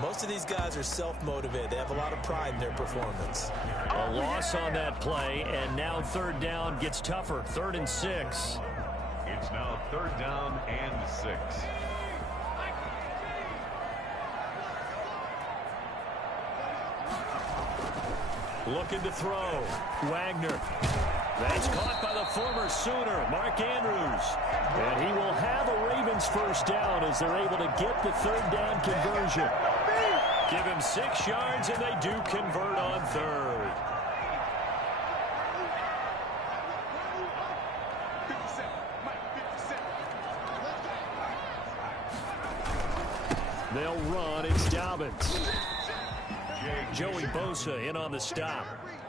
Most of these guys are self-motivated. They have a lot of pride in their performance. A loss on that play, and now third down gets tougher. 3rd and 6. It's now 3rd down and 6. Looking to throw. Wagner. That's caught by the former Sooner, Mark Andrews. And he will have a Ravens first down as they're able to get the 3rd down conversion. Give him 6 yards, and they do convert on 3rd. They'll run. It's Dobbins. Joey Bosa in on the stop.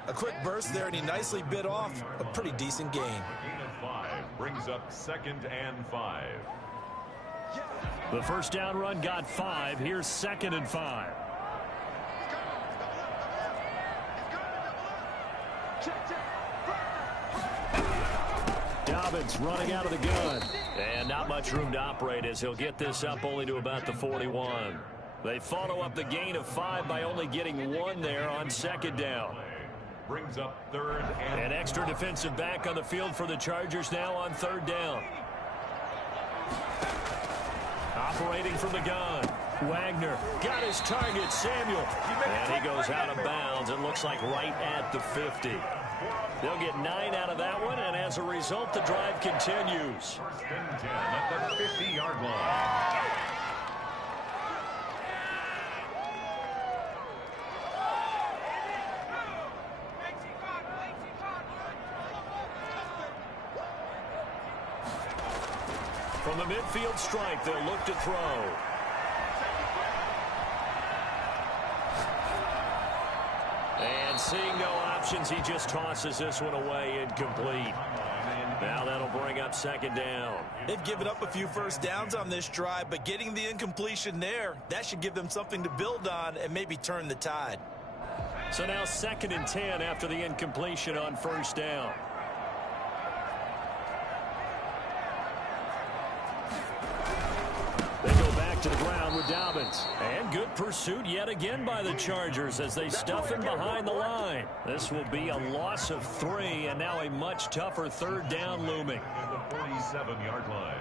A quick burst there, and he nicely bit off a pretty decent gain. Gain of 5 brings up 2nd and 5. The first down run got 5. Here's 2nd and 5. Dobbins running out of the gun. And not much room to operate as he'll get this up only to about the 41. They follow up the gain of 5 by only getting 1 there on 2nd down. Brings up 3rd and An extra defensive back on the field for the Chargers now on 3rd down. Operating from the gun. Wagner got his target, Samuel. And he goes out of bounds. It looks like right at the 50. They'll get 9 out of that one, and as a result, the drive continues. 1st and 10 at the 50-yard line. From the midfield stripe, they'll look to throw. And seeing no options, he just tosses this one away incomplete. Now that'll bring up 2nd down. They've given up a few first downs on this drive, but getting the incompletion there, that should give them something to build on and maybe turn the tide. So now 2nd and 10 after the incompletion on 1st down. They go back to the ground with Dobbins. And good pursuit yet again by the Chargers as they stuff him behind the line. This will be a loss of 3, and now a much tougher 3rd down looming. At the 47-yard line.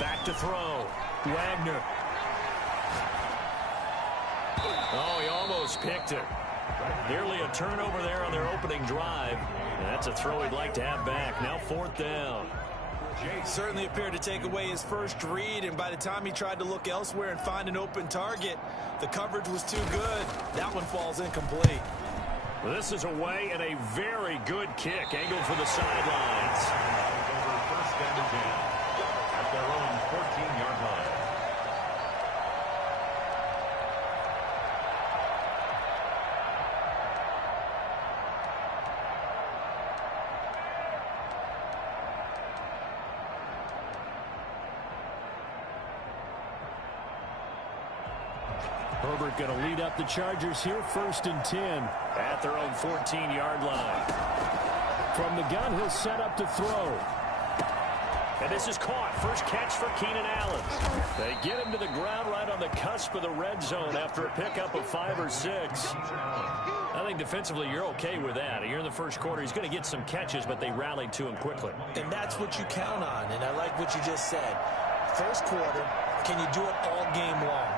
Back to throw. Wagner. Oh, he almost picked it. Nearly a turnover there on their opening drive. That's a throw he'd like to have back. Now 4th down. Certainly appeared to take away his first read, and by the time he tried to look elsewhere and find an open target, the coverage was too good. That one falls incomplete. Well, this is away and a very good kick. Angled for the sidelines. Over 1st and 10 at their own 14-yard line. Herbert going to lead up the Chargers here, 1st and 10 at their own 14-yard line. From the gun, he'll set up to throw. And this is caught. First catch for Keenan Allen. They get him to the ground right on the cusp of the red zone after a pickup of 5 or 6. I think defensively you're okay with that. You're in the first quarter. He's going to get some catches, but they rallied to him quickly. And that's what you count on, and I like what you just said. First quarter, can you do it all game long?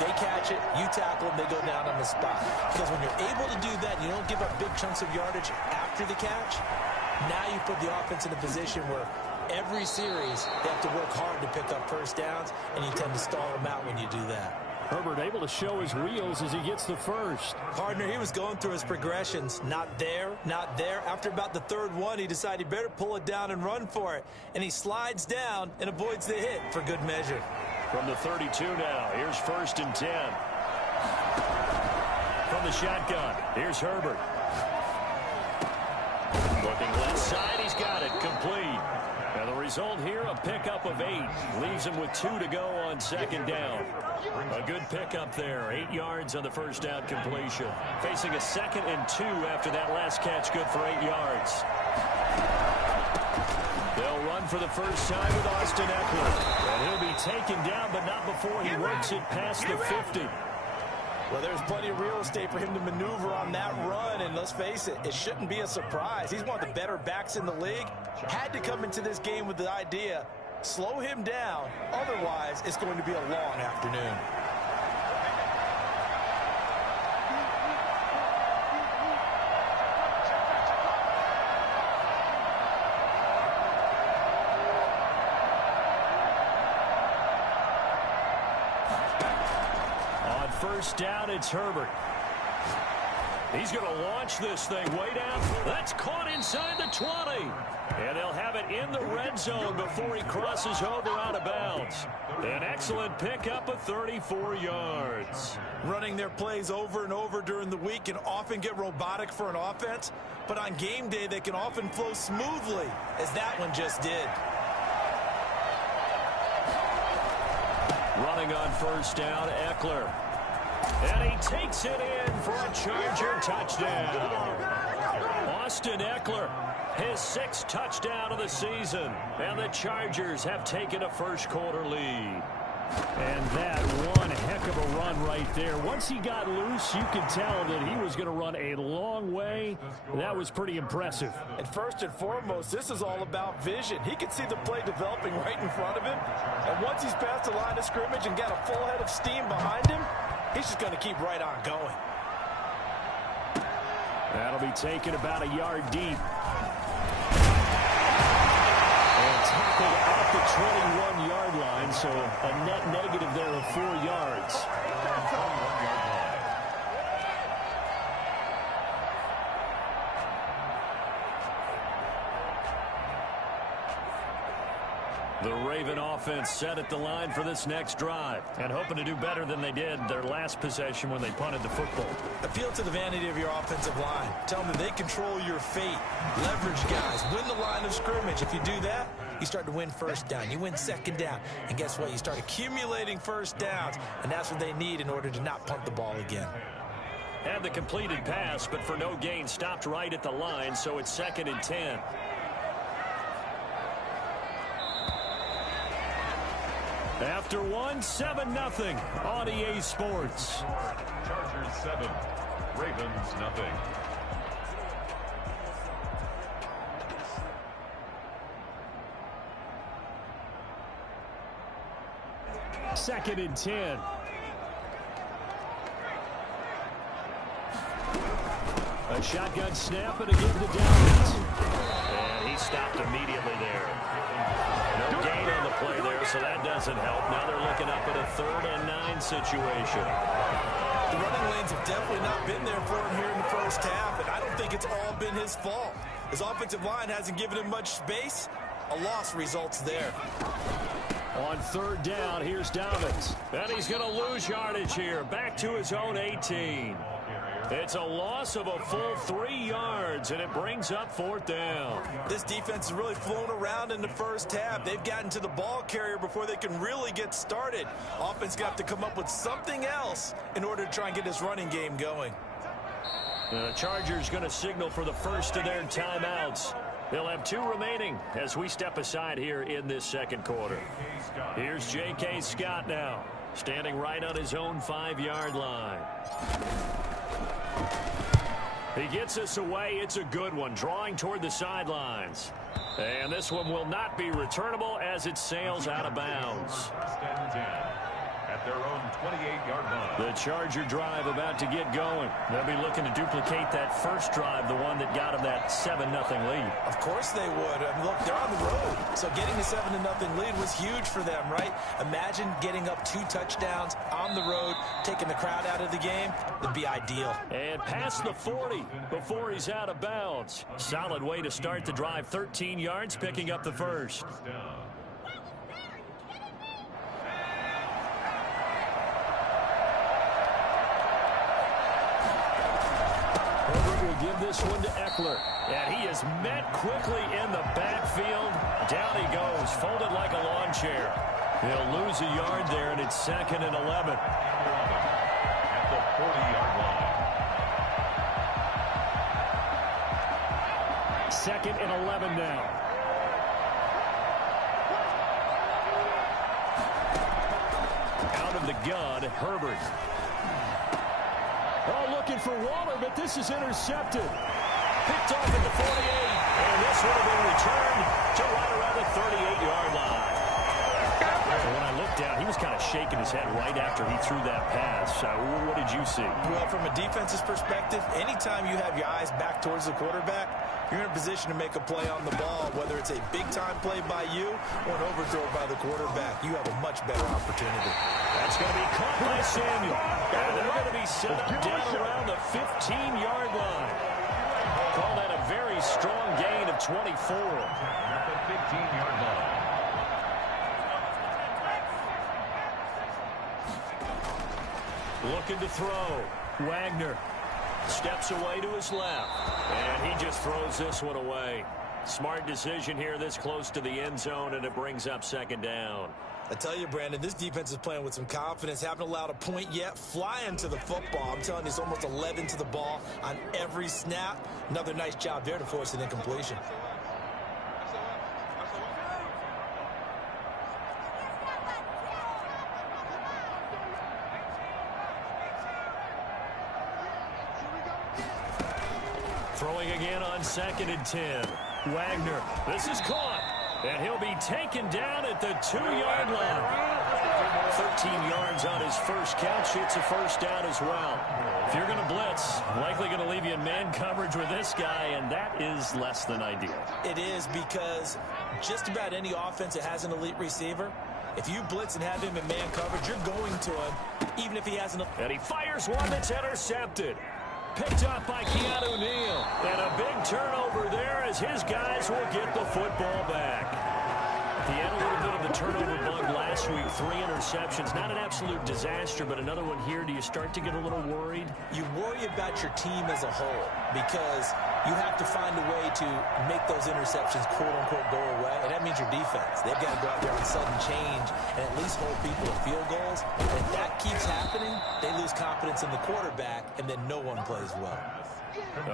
They catch it, you tackle them, they go down on the spot. Because when you're able to do that, you don't give up big chunks of yardage after the catch. Now you put the offense in a position where every series they have to work hard to pick up first downs, and you tend to stall them out when you do that. Herbert able to show his wheels as he gets the first. Partner, he was going through his progressions. Not there, not there. After about the third one, he decided he better pull it down and run for it. And he slides down and avoids the hit for good measure. From the 32 now, here's 1st and 10. From the shotgun, here's Herbert. Looking left side, he's got it, complete. And the result here, a pickup of 8. Leaves him with 2 to go on second down. A good pickup there. 8 yards on the first down completion. Facing a 2nd and 2 after that last catch, good for 8 yards. They'll run for the first time with Austin Ekeler. And he'll be taken down, but not before he works it past the 50. Well, there's plenty of real estate for him to maneuver on that run, and let's face it, it shouldn't be a surprise. He's one of the better backs in the league. Had to come into this game with the idea, slow him down, otherwise it's going to be a long afternoon. First down, it's Herbert. He's going to launch this thing way down. That's caught inside the 20. And they'll have it in the red zone before he crosses over out of bounds. An excellent pickup of 34 yards. Running their plays over and over during the week can often get robotic for an offense, but on game day they can often flow smoothly, as that one just did. Running on first down, Ekeler. And he takes it in for a Charger touchdown. Austin Ekeler, his 6th touchdown of the season. And the Chargers have taken a first-quarter lead. And that one heck of a run right there. Once he got loose, you could tell that he was going to run a long way. That was pretty impressive. And first and foremost, this is all about vision. He could see the play developing right in front of him. And once he's past the line of scrimmage and got a full head of steam behind him, he's just going to keep right on going. That'll be taken about a yard deep. And tackled at the 21-yard line, so a net negative there of 4 yards. The Raven offense set at the line for this next drive and hoping to do better than they did their last possession when they punted the football. Appeal to the vanity of your offensive line. Tell them that they control your fate. Leverage guys. Win the line of scrimmage. If you do that, you start to win first down. You win second down. And guess what? You start accumulating first downs, and that's what they need in order to not punt the ball again. Had the completed pass, but for no gain, stopped right at the line, so it's 2nd and 10. After 7-0 on EA Sports. Chargers 7, Ravens nothing. Second and 10. A shotgun snap and a give to Downs. And he stopped immediately there. No gain on the play there, so that doesn't help. Now they're looking up at a 3rd and 9 situation. The running lanes have definitely not been there for him here in the first half, and I don't think it's all been his fault. His offensive line hasn't given him much space. A loss results there. On 3rd down, here's Dobbins. And he's going to lose yardage here. Back to his own 18. It's a loss of a full 3 yards, and it brings up 4th down. This defense has really flown around in the first half. They've gotten to the ball carrier before they can really get started. Offense got to come up with something else in order to try and get this running game going. The Chargers going to signal for the first of their timeouts. They'll have 2 remaining as we step aside here in this second quarter. Here's J.K. Scott now, standing right on his own 5-yard line. He gets us away. It's a good one, drawing toward the sidelines. And this one will not be returnable as it sails out of bounds. First and 10 at their own 28-yard line. The Charger drive about to get going. They'll be looking to duplicate that first drive, the one that got them that 7-0 lead. Of course they would. I mean, look, they're on the road. So getting the 7-0 lead was huge for them, right? Imagine getting up 2 touchdowns on the road, taking the crowd out of the game. It'd be ideal. And past the 40 before he's out of bounds. Solid way to start the drive. 13 yards, picking up the first. will give this one to Eckler. And he is met quickly in the backfield. Down he goes, folded like a lawn chair. He'll lose a yard there, and it's 2nd and 11. At the 40-yard line. 2nd and 11 now. Out of the gun, Herbert. Oh, looking for Waller, but this is intercepted. Picked off at the 48, and this would have been returned to right around the 38-yard line. When I looked down, he was kind of shaking his head right after he threw that pass. What did you see? Well, from a defense's perspective, anytime you have your eyes back towards the quarterback, you're in a position to make a play on the ball, whether it's a big-time play by you or an overthrow by the quarterback. You have a much better opportunity. That's going to be caught by Samuel. And they're going to be set up down around the 15-yard line. Call that a very strong gain of 24. At the 15-yard line. Looking to throw. Wagner steps away to his left. And he just throws this one away. Smart decision here this close to the end zone, and it brings up 2nd down. I tell you, Brandon, this defense is playing with some confidence. Haven't allowed a point yet. Flying to the football. I'm telling you, it's almost 11 to the ball on every snap. Another nice job there to force an incompletion. Throwing again on 2nd and 10. Wagner, this is caught. And he'll be taken down at the 2-yard line. 13 yards on his first catch. It's a first down as well. If you're going to blitz, likely going to leave you in man coverage with this guy, and that is less than ideal. It is, because just about any offense that has an elite receiver, if you blitz and have him in man coverage, you're going to him, even if he has an... And he fires one that's intercepted. Picked up by Keanu Neal. And a big turnover there as his guys will get the football back. He had a little bit of the turnover bug last week. 3 interceptions. Not an absolute disaster, but another one here. Do you start to get a little worried? You worry about your team as a whole, because you have to find a way to make those interceptions, quote-unquote, go away. And that means your defense. They've got to go out there on sudden change and at least hold people to field goals. And if that keeps happening, they lose confidence in the quarterback, and then no one plays well.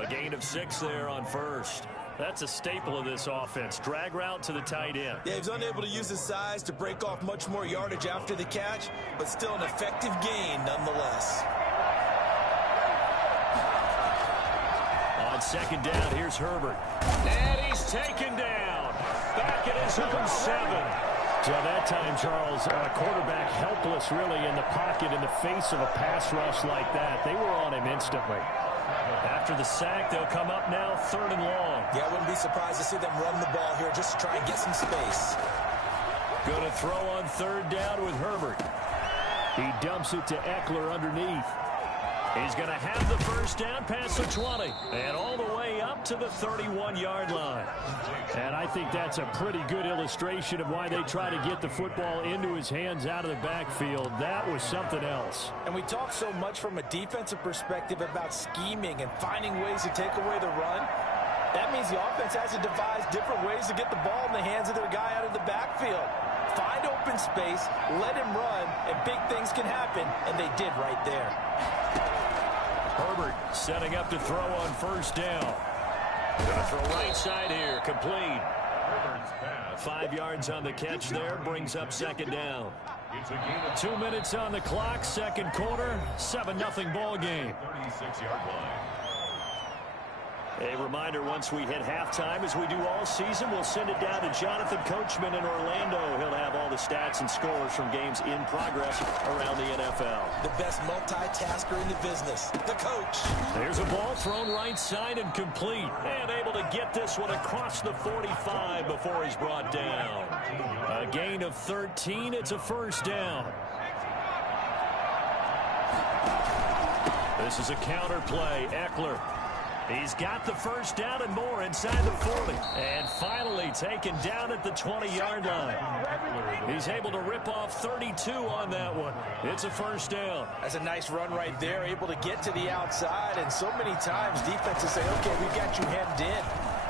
A gain of 6 there on first. That's a staple of this offense. Drag route to the tight end. Yeah, he's unable to use his size to break off much more yardage after the catch, but still an effective gain nonetheless. On 2nd down, here's Herbert. And he's taken down. Back at his own 7. So that time, Charles, quarterback helpless really in the pocket in the face of a pass rush like that. They were on him instantly. After the sack, they'll come up now 3rd and long. Yeah, I wouldn't be surprised to see them run the ball here just to try and get some space. Going to throw on 3rd down with Herbert. He dumps it to Eckler underneath. He's going to have the first down past the 20 and all the way up to the 31-yard line. And I think that's a pretty good illustration of why they try to get the football into his hands out of the backfield. That was something else. And we talk so much from a defensive perspective about scheming and finding ways to take away the run. That means the offense has to devise different ways to get the ball in the hands of their guy out of the backfield. Find open space, let him run, and big things can happen, and they did right there. Herbert setting up to throw on 1st down. Gonna throw right side here, complete. 5 yards on the catch there, brings up 2nd down. 2 minutes on the clock, 2nd quarter, 7-0 ball game. 36-yard line. A reminder, once we hit halftime, as we do all season, we'll send it down to Jonathan Coachman in Orlando. He'll have all the stats and scores from games in progress around the NFL. The best multitasker in the business, the coach. There's a ball thrown right side and complete. And able to get this one across the 45 before he's brought down. A gain of 13. It's a first down. This is a counter play. Eckler. He's got the first down and more inside the 40. And finally taken down at the 20-yard line. He's able to rip off 32 on that one. It's a first down. That's a nice run right there, able to get to the outside. And so many times defenses say, okay, we've got you hemmed in.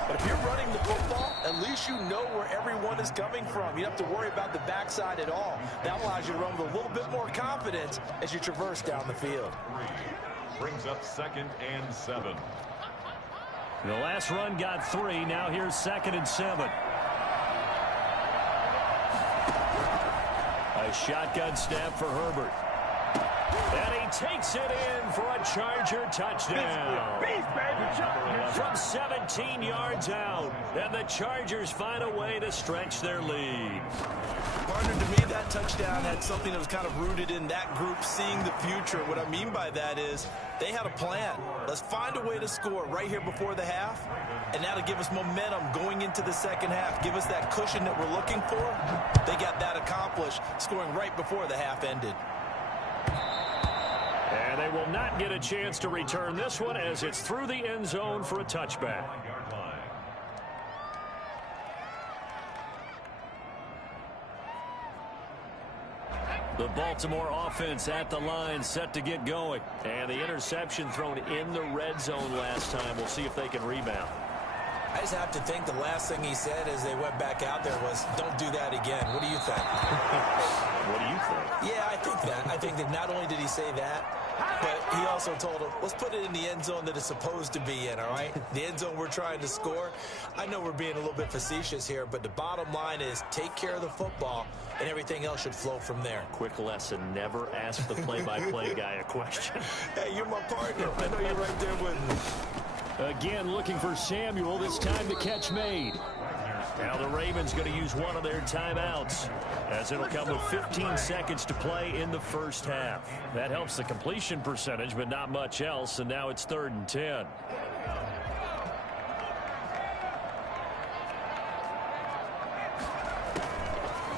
But if you're running the football, at least you know where everyone is coming from. You don't have to worry about the backside at all. That allows you to run with a little bit more confidence as you traverse down the field. Brings up 2nd and 7. The last run got 3. Now here's 2nd and 7. A shotgun snap for Herbert. And he takes it in for a Charger touchdown. From 17 yards out. And the Chargers find a way to stretch their lead. Partner, to me, that touchdown had something that was kind of rooted in that group seeing the future. What I mean by that is they had a plan. Let's find a way to score right here before the half, and that'll give us momentum going into the second half, give us that cushion that we're looking for. They got that accomplished, scoring right before the half ended. And they will not get a chance to return this one as it's through the end zone for a touchback. The Baltimore offense at the line, set to get going. And the interception thrown in the red zone last time. We'll see if they can rebound. I just have to think the last thing he said as they went back out there was, don't do that again. What do you think? What do you think? Yeah, I think that. I think that not only did he say that, but he also told him, let's put it in the end zone that it's supposed to be in, all right? The end zone we're trying to score. I know we're being a little bit facetious here, but the bottom line is take care of the football, and everything else should flow from there. Quick lesson, never ask the play-by-play guy a question. Hey, you're my partner. I know you're right there with me. Again, looking for Samuel. This time the catch made. Now the Ravens going to use one of their timeouts, as it'll come with 15 seconds to play in the first half. That helps the completion percentage, but not much else, and now it's 3rd and 10.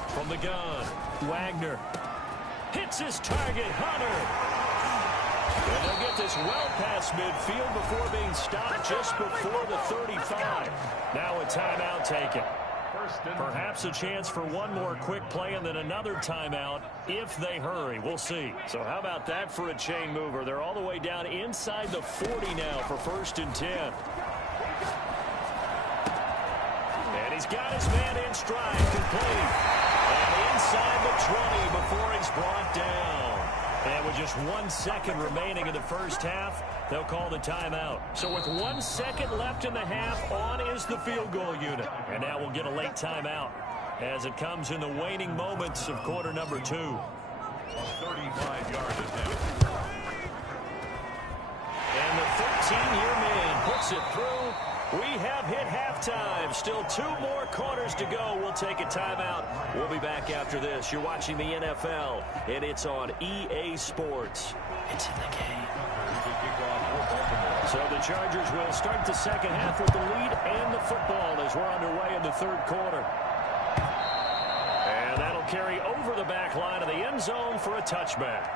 From the gun, Wagner hits his target, Hunter. And they'll get this well past midfield before being stopped just before the 35. Now a timeout taken. Perhaps a chance for one more quick play and then another timeout if they hurry. We'll see. So how about that for a chain mover? They're all the way down inside the 40 now for 1st and 10. And he's got his man in stride, complete. And inside the 20 before he's brought down. And with just 1 second remaining in the first half, they'll call the timeout. So with 1 second left in the half, on is the field goal unit. And now we'll get a late timeout as it comes in the waning moments of quarter number 2. 35-yard attempt. And the 13-year man puts it through. We have hit halftime. Still 2 more quarters to go. We'll take a timeout. We'll be back after this. You're watching the NFL, and it's on EA Sports. It's in the game. So the Chargers will start the second half with the lead and the football as we're underway in the 3rd quarter. And that'll carry over the back line of the end zone for a touchback.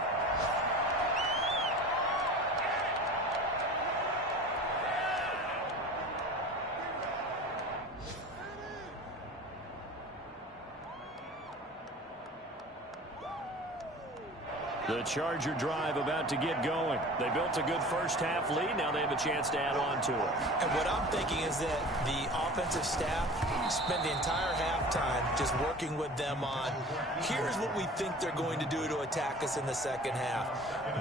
The Charger drive about to get going. They built a good first half lead. Now they have a chance to add on to it. And what I'm thinking is that the offensive staff spend the entire halftime just working with them on, here's what we think they're going to do to attack us in the second half.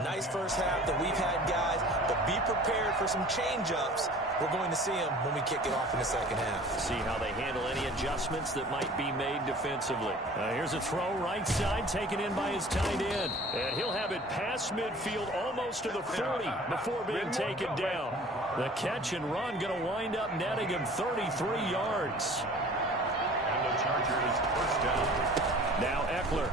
Nice first half that we've had, guys, but be prepared for some change-ups. We're going to see them when we kick it off in the second half. See how they handle any adjustments that might be made defensively. Here's a throw right side taken in by his tight end. And he'll have it past midfield almost to the 40 before being taken down. The catch and run going to wind up netting him 33 yards. And the Chargers first down. Now Eckler.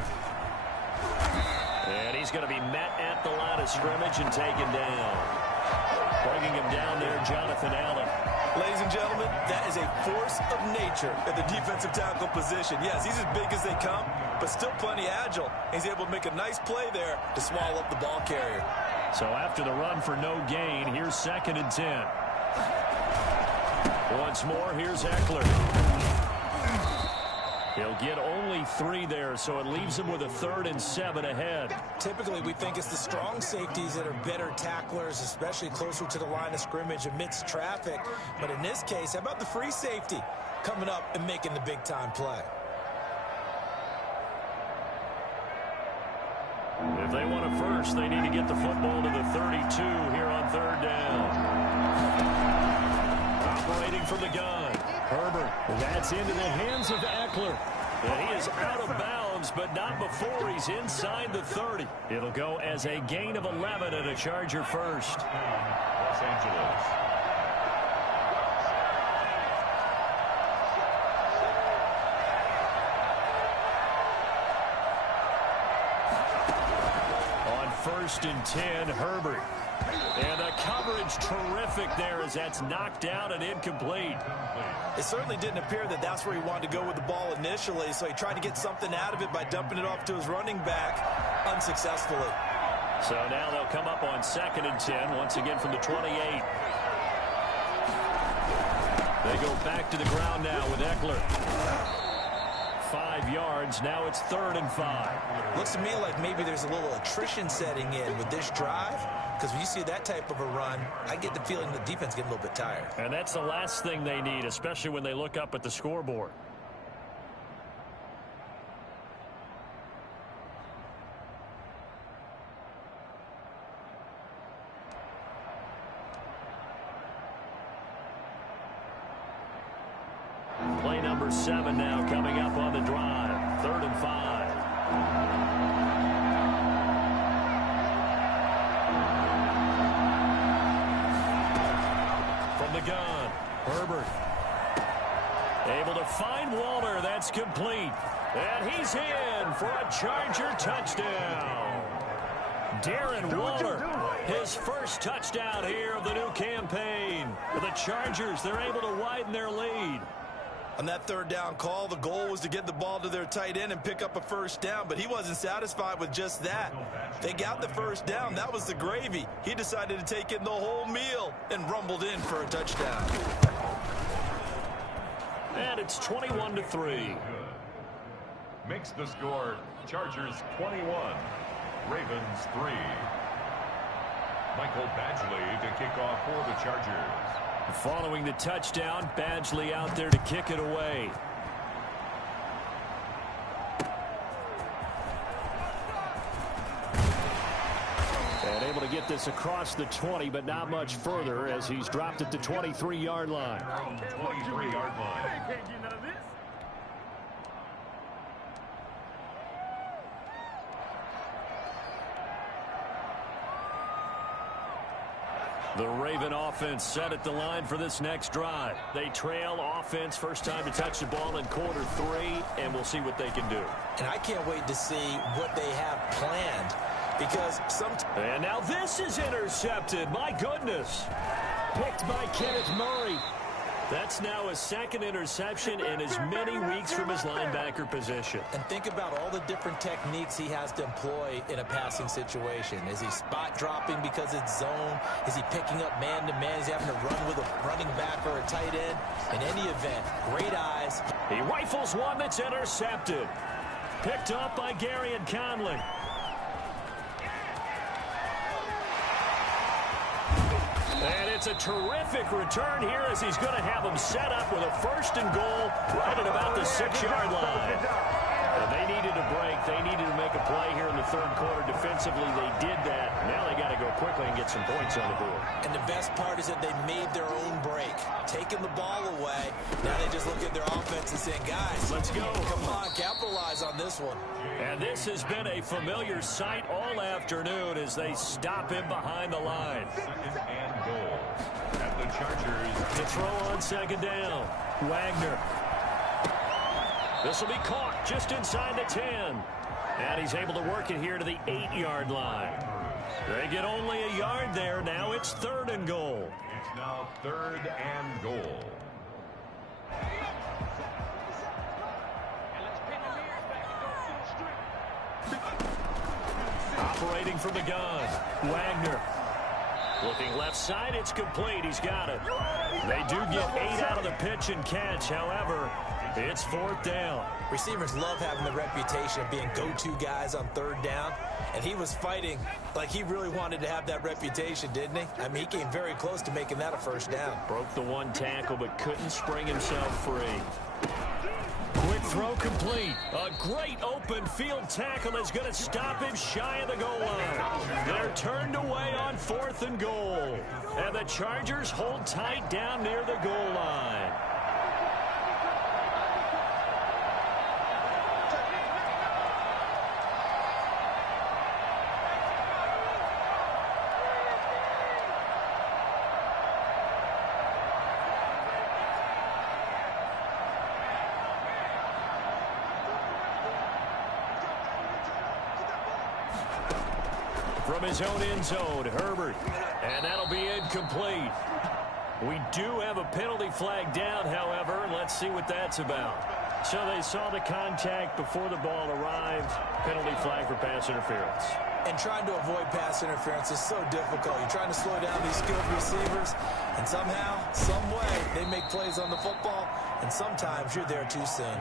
And he's going to be met at the line of scrimmage and taken down. Bringing him down there, Jonathan Allen. Ladies and gentlemen, that is a force of nature at the defensive tackle position. Yes, he's as big as they come, but still plenty agile. He's able to make a nice play there to swallow up the ball carrier. So after the run for no gain, here's 2nd and 10. Once more, here's Eckler. He'll get only 3 there, so it leaves him with a 3rd and 7 ahead. Typically, we think it's the strong safeties that are better tacklers, especially closer to the line of scrimmage amidst traffic. But in this case, how about the free safety coming up and making the big-time play? If they want a first, they need to get the football to the 32 here on 3rd down. Operating from the gun. Herbert. That's into the hands of Eckler. And he is out of bounds, but not before he's inside the 30. It'll go as a gain of 11 and a Charger first. Los Angeles. On 1st and 10, Herbert. And the coverage terrific there as that's knocked out and incomplete. It certainly didn't appear that that's where he wanted to go with the ball initially, so he tried to get something out of it by dumping it off to his running back unsuccessfully. So now they'll come up on 2nd and 10, once again from the 28. They go back to the ground now with Eckler. 5 yards. Now it's 3rd and 5. Looks to me like maybe there's a little attrition setting in with this drive, because when you see that type of a run, I get the feeling the defense getting a little bit tired. And that's the last thing they need, especially when they look up at the scoreboard. Play number 7 now coming up on the drive. 3rd and 5. From the gun, Herbert. Able to find Waller. That's complete. And he's in for a Charger touchdown. Darren Waller, his first touchdown here of the new campaign. For the Chargers, they're able to widen their lead. On that 3rd down call, the goal was to get the ball to their tight end and pick up a 1st down, but he wasn't satisfied with just that. They got the 1st down. That was the gravy. He decided to take in the whole meal and rumbled in for a touchdown. And it's 21-3. Makes the score Chargers 21, Ravens 3. Michael Badgley to kick off for the Chargers. Following the touchdown, Badgley out there to kick it away. And able to get this across the 20, but not much further as he's dropped at the 23-yard line. 23-yard line. The Raven offense set at the line for this next drive. They trail offense, first time to touch the ball in quarter 3, and we'll see what they can do. And I can't wait to see what they have planned, because And now this is intercepted. My goodness. Picked by Kenneth Murray. That's now his 2nd interception in as many weeks from his linebacker position. And think about all the different techniques he has to employ in a passing situation. Is he spot dropping because it's zone? Is he picking up man-to-man? Is he having to run with a running back or a tight end? In any event, great eyes. He rifles one that's intercepted. Picked up by Garyon Conley. And it's a terrific return here as he's going to have him set up with a 1st and goal right at about the 6-yard line. And they needed a break. They needed to make a play here in the 3rd quarter. Defensively, they did that. Now they got to go quickly and get some points on the board. And the best part is that they made their own break, taking the ball away. Now they just look at their offense and saying, guys, let's go. Come on, capitalize on this one. And this has been a familiar sight all afternoon as they stop him behind the line. 2nd and goal. At the Chargers. To throw on 2nd down. Wagner. This will be caught just inside the 10. And he's able to work it here to the 8-yard line. They get only a yard there. Now it's 3rd and goal. It's now 3rd and goal. Operating from the gun. Wagner. Looking left side, it's complete. He's got it. They do get 8 out of the pitch and catch. However, it's 4th down. Receivers love having the reputation of being go-to guys on 3rd down, and he was fighting like he really wanted to have that reputation, didn't he? I mean, he came very close to making that a 1st down. Broke the 1 tackle, but couldn't spring himself free. Quick throw complete. A great open field tackle is going to stop him shy of the goal line. They're turned away on 4th and goal. And the Chargers hold tight down near the goal line. From his own end zone, Herbert. And that'll be incomplete. We do have a penalty flag down, however. Let's see what that's about. So they saw the contact before the ball arrived. Penalty flag for pass interference. And trying to avoid pass interference is so difficult. You're trying to slow down these skilled receivers, and somehow, some way, they make plays on the football, and sometimes you're there too soon.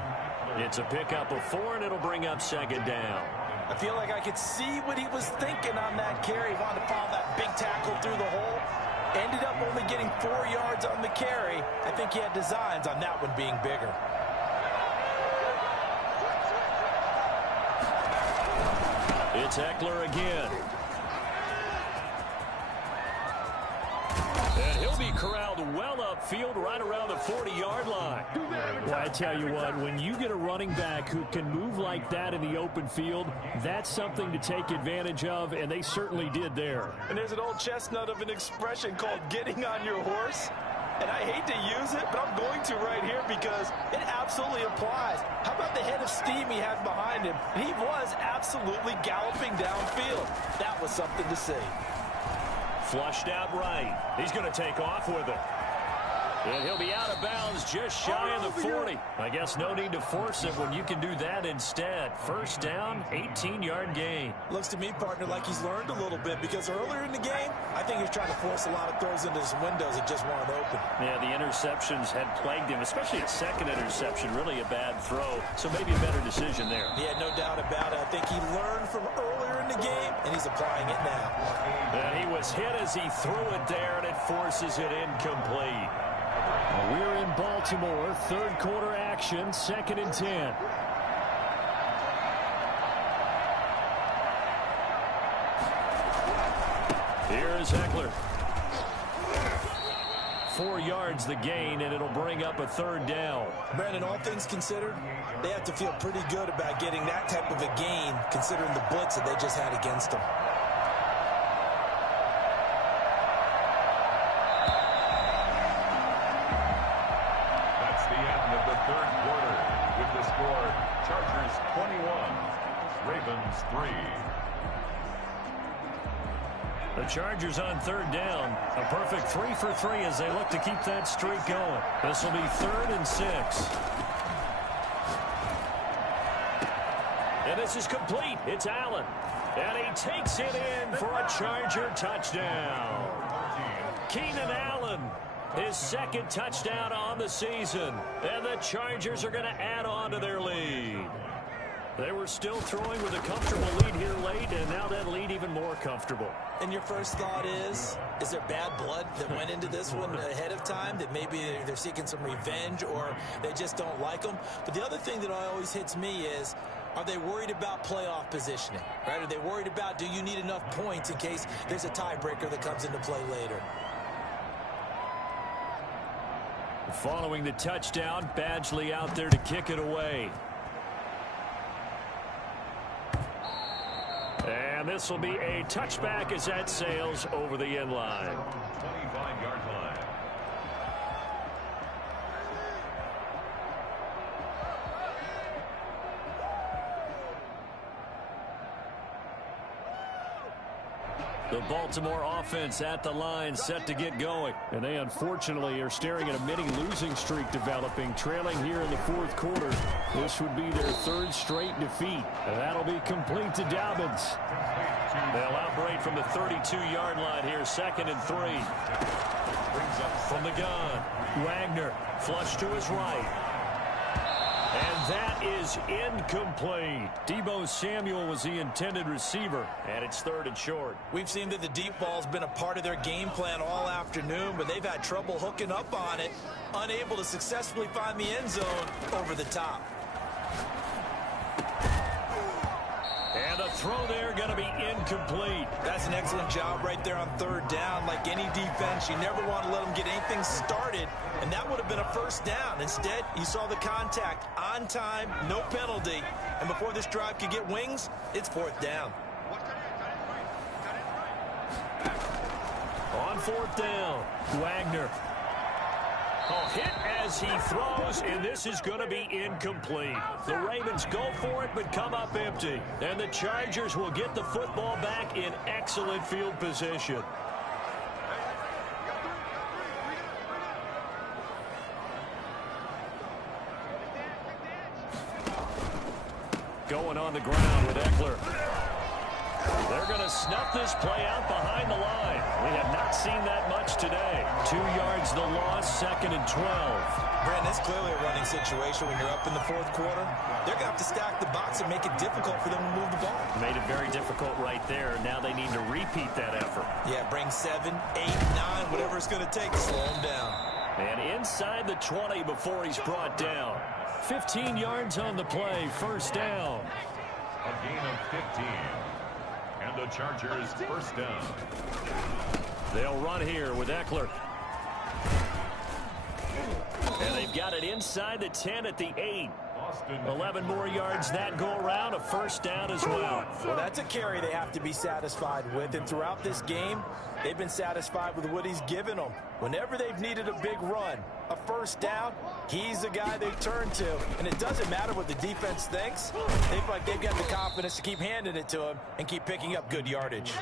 It's a pickup of 4, and it'll bring up 2nd down. I feel like I could see what he was thinking on that carry. He wanted to follow that big tackle through the hole. Ended up only getting 4 yards on the carry. I think he had designs on that one being bigger. It's Eckler again. And he'll be corralled well upfield right around the 40-yard line. Well, I tell you what, when you get a running back who can move like that in the open field, that's something to take advantage of, and they certainly did there. And there's an old chestnut of an expression called getting on your horse. And I hate to use it, but I'm going to right here because it absolutely applies. How about the head of steam he has behind him? He was absolutely galloping downfield. That was something to see. Flushed out right. He's going to take off with it. And he'll be out of bounds just shy of the 40. I guess no need to force it when you can do that instead. 1st down, 18-yard gain. Looks to me, partner, like he's learned a little bit because earlier in the game, I think he was trying to force a lot of throws into his windows that just weren't open. Yeah, the interceptions had plagued him, especially a 2nd interception, really a bad throw. So maybe a better decision there. Yeah, no doubt about it. I think he learned from earlier in the game, and he's applying it now. And he was hit as he threw it there, and it forces it incomplete. We're in Baltimore, 3rd quarter action, 2nd and 10. Here's Eckler. 4 yards the gain, and it'll bring up a 3rd down. Brandon, all things considered, they have to feel pretty good about getting that type of a gain considering the blitz that they just had against them. Chargers 21, Ravens 3. The Chargers on 3rd down. A perfect 3 for 3 as they look to keep that streak going. This will be 3rd and 6. And this is complete. It's Allen. And he takes it in for a Charger touchdown. Keenan Allen, his 2nd touchdown on the season. And the Chargers are going to add on to their lead. They were still throwing with a comfortable lead here late, and now that lead even more comfortable. And your first thought is there bad blood that went into this one ahead of time, that maybe they're seeking some revenge or they just don't like them? But the other thing that always hits me is, are they worried about playoff positioning? Right? Are they worried about, do you need enough points in case there's a tiebreaker that comes into play later? Following the touchdown, Badgley out there to kick it away. And this will be a touchback as that sails over the end line. 25-yard line. The Baltimore offense at the line, set to get going. And they unfortunately are staring at a mini losing streak developing, trailing here in the fourth quarter. This would be their third straight defeat. And that'll be complete to Dobbins. They'll operate from the 32-yard line here, 2nd and 3. From the gun, Wagner, flush to his right. And that is incomplete. Deebo Samuel was the intended receiver, and it's 3rd and short. We've seen that the deep ball's been a part of their game plan all afternoon, but they've had trouble hooking up on it, unable to successfully find the end zone over the top. And a throw there going to be incomplete. That's an excellent job right there on 3rd down. Like any defense, you never want to let them get anything started, and that would have been a 1st down. Instead, you saw the contact on time, no penalty, and before this drive could get wings, it's 4th down. On 4th down, Wagner. A hit as he throws, and this is going to be incomplete. The Ravens go for it, but come up empty. And the Chargers will get the football back in excellent field position. Going on the ground with Eckler. They're going to snuff this play out behind the line. We have not seen that much today. 2 yards the loss, 2nd and 12. Brandon, it's clearly a running situation when you're up in the 4th quarter. They're going to have to stack the box and make it difficult for them to move the ball. Made it very difficult right there. Now they need to repeat that effort. Yeah, bring 7, 8, 9, whatever it's going to take to slow them down. And inside the 20 before he's brought down. 15 yards on the play, 1st down. A gain of 15. And the Chargers 1st down. They'll run here with Eckler. And they've got it inside the 10 at the 8. 11 more yards that go around, a 1st down as well. Well, that's a carry they have to be satisfied with, and throughout this game, they've been satisfied with what he's given them. Whenever they've needed a big run, a 1st down, he's the guy they turn to, and it doesn't matter what the defense thinks. They feel like they've got the confidence to keep handing it to him and keep picking up good yardage.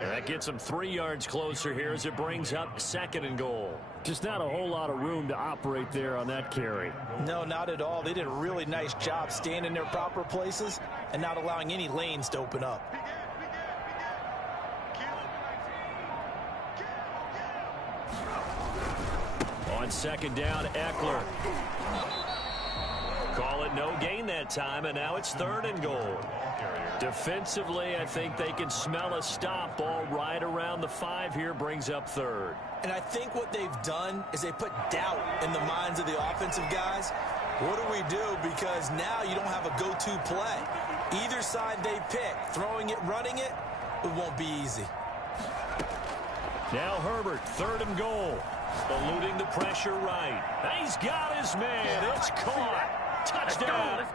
And that gets them 3 yards closer here as it brings up 2nd and goal. Just not a whole lot of room to operate there on that carry. No, not at all. They did a really nice job staying in their proper places and not allowing any lanes to open up. On 2nd down, Eckler. Call it no gain that time, and now it's 3rd and goal. Defensively, I think they can smell a stop ball right around the 5 here, brings up 3rd. And I think what they've done is they put doubt in the minds of the offensive guys. What do we do? Because now you don't have a go-to play. Either side they pick, throwing it, running it, it won't be easy. Now Herbert, 3rd and goal. Eluding the pressure right. He's got his man. It's caught. Touchdown.